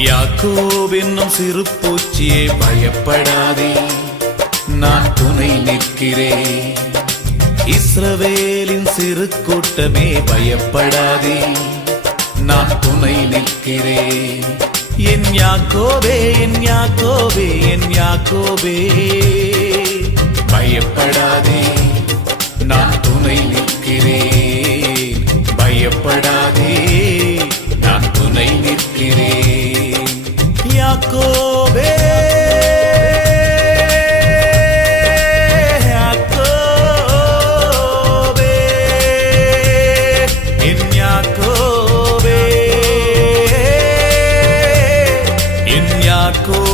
யாக்கோப் என்னும் சிறு பூச்சியே பயப்படாதே, நான் துணை நிற்கிறேன். இஸ்ரவேலின் சிறு கூட்டமே பயப்படாதே, நான் துணை நிற்கிறேன். என் யாக்கோபே, என் யாக்கோபே, என் யாக்கோபே, பயப்படாதே, நான் துணை நிற்கிறேன். பயப்படாதே, நான் துணை நிற்கிறேன். யாக்கோபே, யாக்கோபே, என் யாக்கோபே, என் யாக்கோபே.